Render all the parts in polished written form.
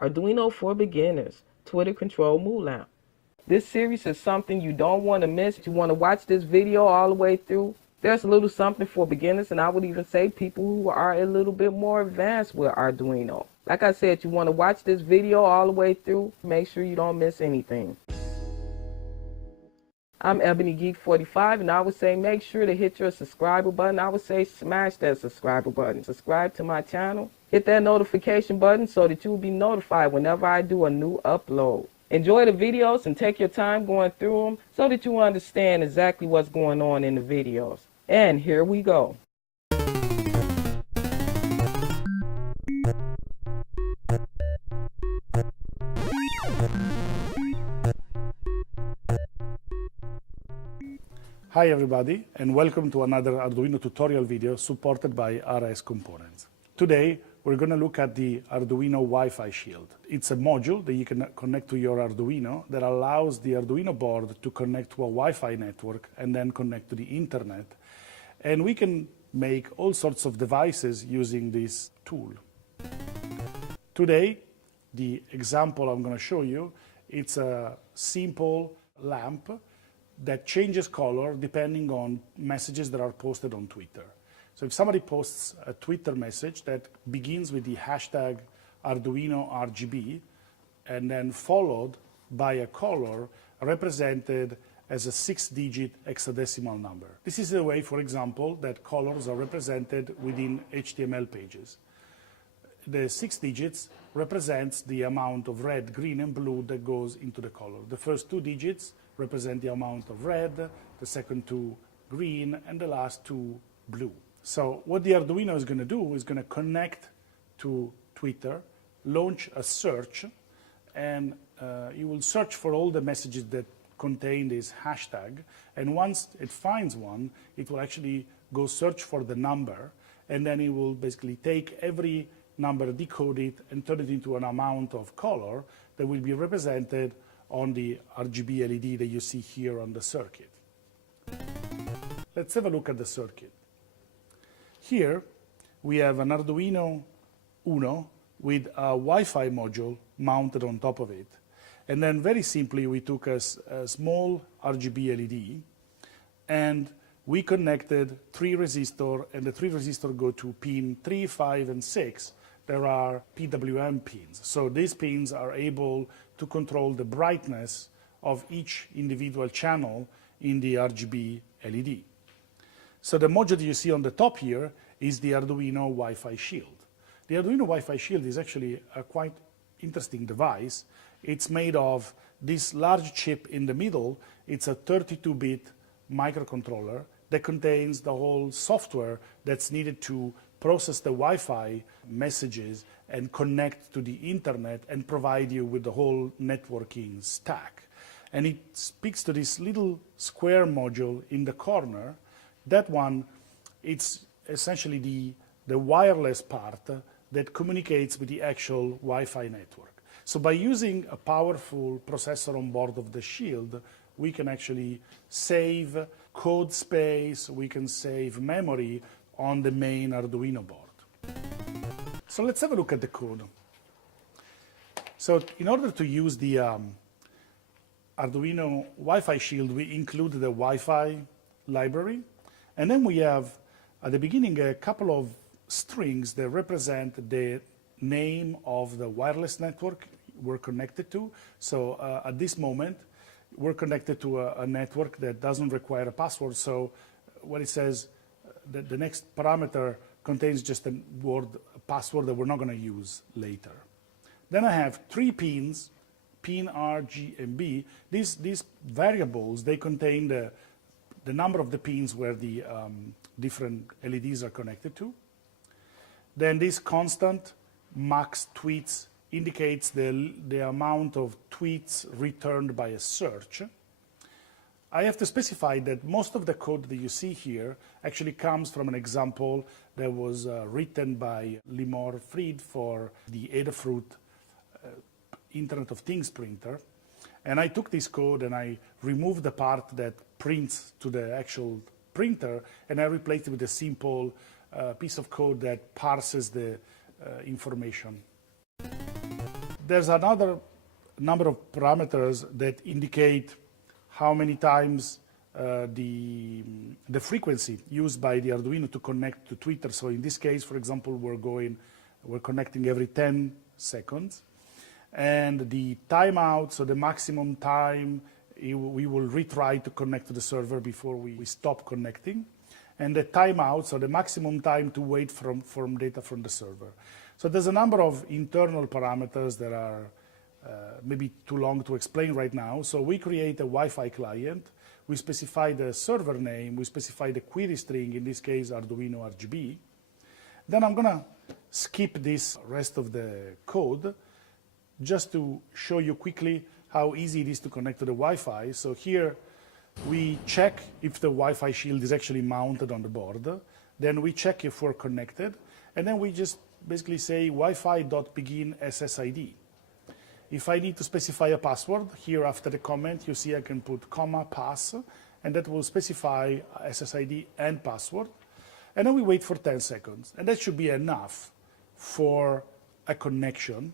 Arduino for Beginners, Twitter Control Move Lamp. This series is something you don't want to miss. You want to watch this video all the way through. There's a little something for beginners, and I would even say people who are a little bit more advanced with Arduino. Like I said, you want to watch this video all the way through. Make sure you don't miss anything. I'm Ebonygeek45, and I would say make sure to hit your subscriber button. I would say smash that subscriber button. Subscribe to my channel. Hit that notification button so that you will be notified whenever I do a new upload. Enjoy the videos and take your time going through them so that you understand exactly what's going on in the videos. And here we go. Hi everybody, and welcome to another Arduino tutorial video supported by RS Components. Today we're going to look at the Arduino Wi-Fi Shield. It's a module that you can connect to your Arduino that allows the Arduino board to connect to a Wi-Fi network and then connect to the internet. And we can make all sorts of devices using this tool. Today, the example I'm going to show you, it's a simple lamp that changes color depending on messages that are posted on Twitter. So if somebody posts a Twitter message that begins with the hashtag Arduino RGB and then followed by a color represented as a 6-digit hexadecimal number. This is the way, for example, that colors are represented within HTML pages. The 6 digits represents the amount of red, green, and blue that goes into the color. The first 2 digits represent the amount of red, the second 2 green, and the last 2 blue. So what the Arduino is going to do is going to connect to Twitter, launch a search, and it will search for all the messages that contain this hashtag. And once it finds one, it will actually go search for the number, and then it will basically take every number, decode it, and turn it into an amount of color that will be represented on the RGB LED that you see here on the circuit. Let's have a look at the circuit. Here we have an Arduino Uno with a Wi-Fi module mounted on top of it. And then very simply we took a small RGB LED and we connected 3 resistors, and the 3 resistors go to pin 3, 5, and 6. There are PWM pins. So these pins are able to control the brightness of each individual channel in the RGB LED. So the module you see on the top here is the Arduino Wi-Fi Shield. The Arduino Wi-Fi Shield is actually a quite interesting device. It's made of this large chip in the middle. It's a 32-bit microcontroller that contains the whole software that's needed to process the Wi-Fi messages and connect to the internet and provide you with the whole networking stack. And it speaks to this little square module in the corner. That one, it's essentially the wireless part that communicates with the actual Wi-Fi network. So by using a powerful processor on board of the Shield, we can actually save code space, we can save memory on the main Arduino board. So let's have a look at the code. So in order to use the Arduino Wi-Fi Shield, we include the Wi-Fi library, and then we have at the beginning a couple of strings that represent the name of the wireless network we're connected to. So at this moment, we're connected to a network that doesn't require a password. So what it says, the next parameter contains just a word, a password that we're not going to use later. Then I have 3 pins, pin R, G, and B. These variables, they contain the number of the pins where the different LEDs are connected to. Then this constant max tweets indicates the amount of tweets returned by a search. I have to specify that most of the code that you see here actually comes from an example that was written by Limor Fried for the Adafruit Internet of Things printer. And I took this code and I removed the part that prints to the actual printer, and I replaced it with a simple piece of code that parses the information. There's another number of parameters that indicate how many times the frequency used by the Arduino to connect to Twitter. So in this case, for example, we're connecting every 10 seconds. And the timeout, so the maximum time we will retry to connect to the server before we stop connecting. And the timeout, so the maximum time to wait from data from the server. So there's a number of internal parameters that are maybe too long to explain right now. So we create a Wi-Fi client. We specify the server name. We specify the query string, in this case, Arduino RGB. Then I'm going to skip this rest of the code just to show you quickly how easy it is to connect to the Wi-Fi. So here we check if the Wi-Fi shield is actually mounted on the board. Then we check if we're connected. And then we just basically say Wi-Fi.begin SSID. If I need to specify a password, here after the comment, you see I can put comma pass, and that will specify SSID and password. And then we wait for 10 seconds. And that should be enough for a connection.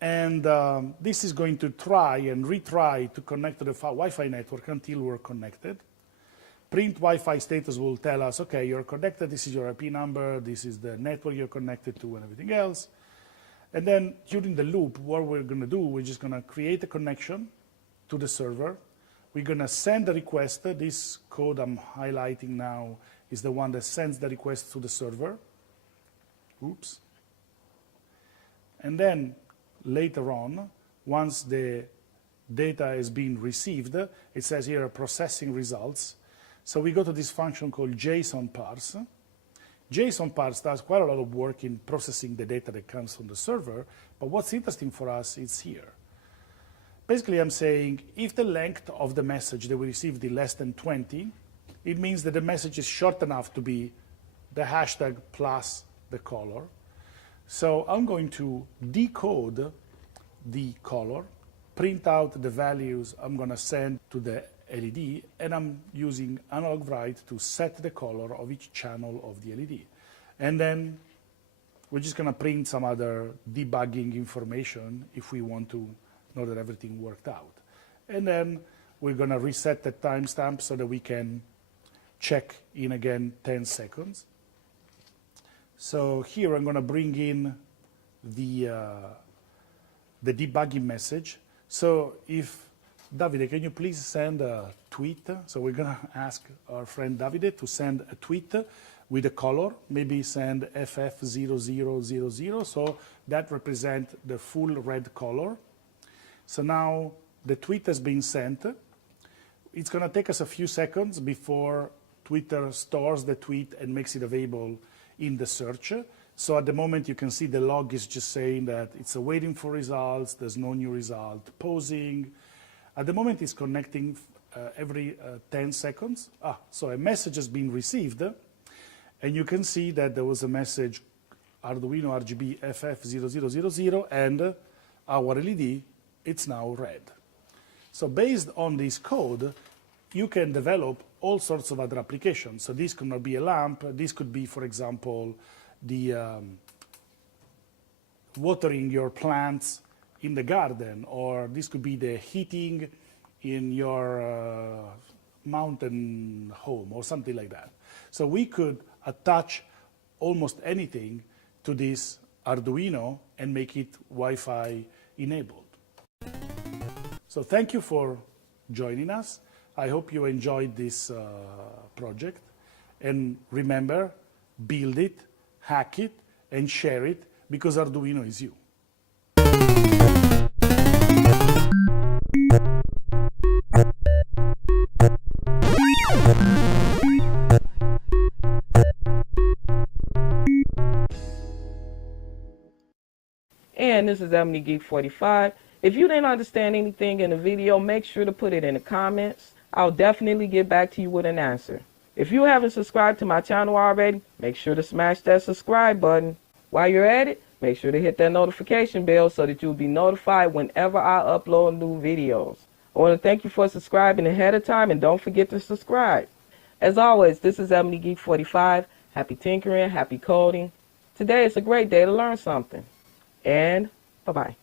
And this is going to try and retry to connect to the Wi-Fi network until we're connected. Print Wi-Fi status will tell us, okay, you're connected, this is your IP number, this is the network you're connected to, and everything else. And then during the loop, what we're going to do, we're just going to create a connection to the server. We're going to send the request. This code I'm highlighting now is the one that sends the request to the server. Oops. And then later on, once the data is being received, it says here processing results. So we go to this function called JSON parse. JSON parse does quite a lot of work in processing the data that comes from the server, but what's interesting for us is here. Basically, I'm saying if the length of the message that we received is less than 20, it means that the message is short enough to be the hashtag plus the color. So I'm going to decode the color, print out the values I'm going to send to the LED, and I'm using analog write to set the color of each channel of the LED. And then we're just going to print some other debugging information if we want to know that everything worked out. And then we're going to reset the timestamp so that we can check in again 10 seconds. So here I'm going to bring in the debugging message. So if Davide, can you please send a tweet? So we're going to ask our friend Davide to send a tweet with a color, maybe send FF0000, so that represents the full red color. So now the tweet has been sent. It's going to take us a few seconds before Twitter stores the tweet and makes it available in the search. So at the moment you can see the log is just saying that it's waiting for results, there's no new result, pausing. At the moment, it's connecting every 10 seconds. So a message has been received, and you can see that there was a message, Arduino RGB FF0000, and our LED, it's now red. So based on this code, you can develop all sorts of other applications. So this could not be a lamp. This could be, for example, the watering your plants in the garden, or this could be the heating in your mountain home or something like that. So we could attach almost anything to this Arduino and make it Wi-Fi enabled. So thank you for joining us. I hope you enjoyed this project. And remember, build it, hack it, and share it, because Arduino is you. And this is Ebonygeek45. If you didn't understand anything in the video, make sure to put it in the comments. I'll definitely get back to you with an answer. If you haven't subscribed to my channel already, make sure to smash that subscribe button. While you're at it, make sure to hit that notification bell so that you'll be notified whenever I upload new videos. I want to thank you for subscribing ahead of time, and don't forget to subscribe. As always, this is Ebonygeek45. Happy tinkering, happy coding. Today is a great day to learn something. And bye-bye.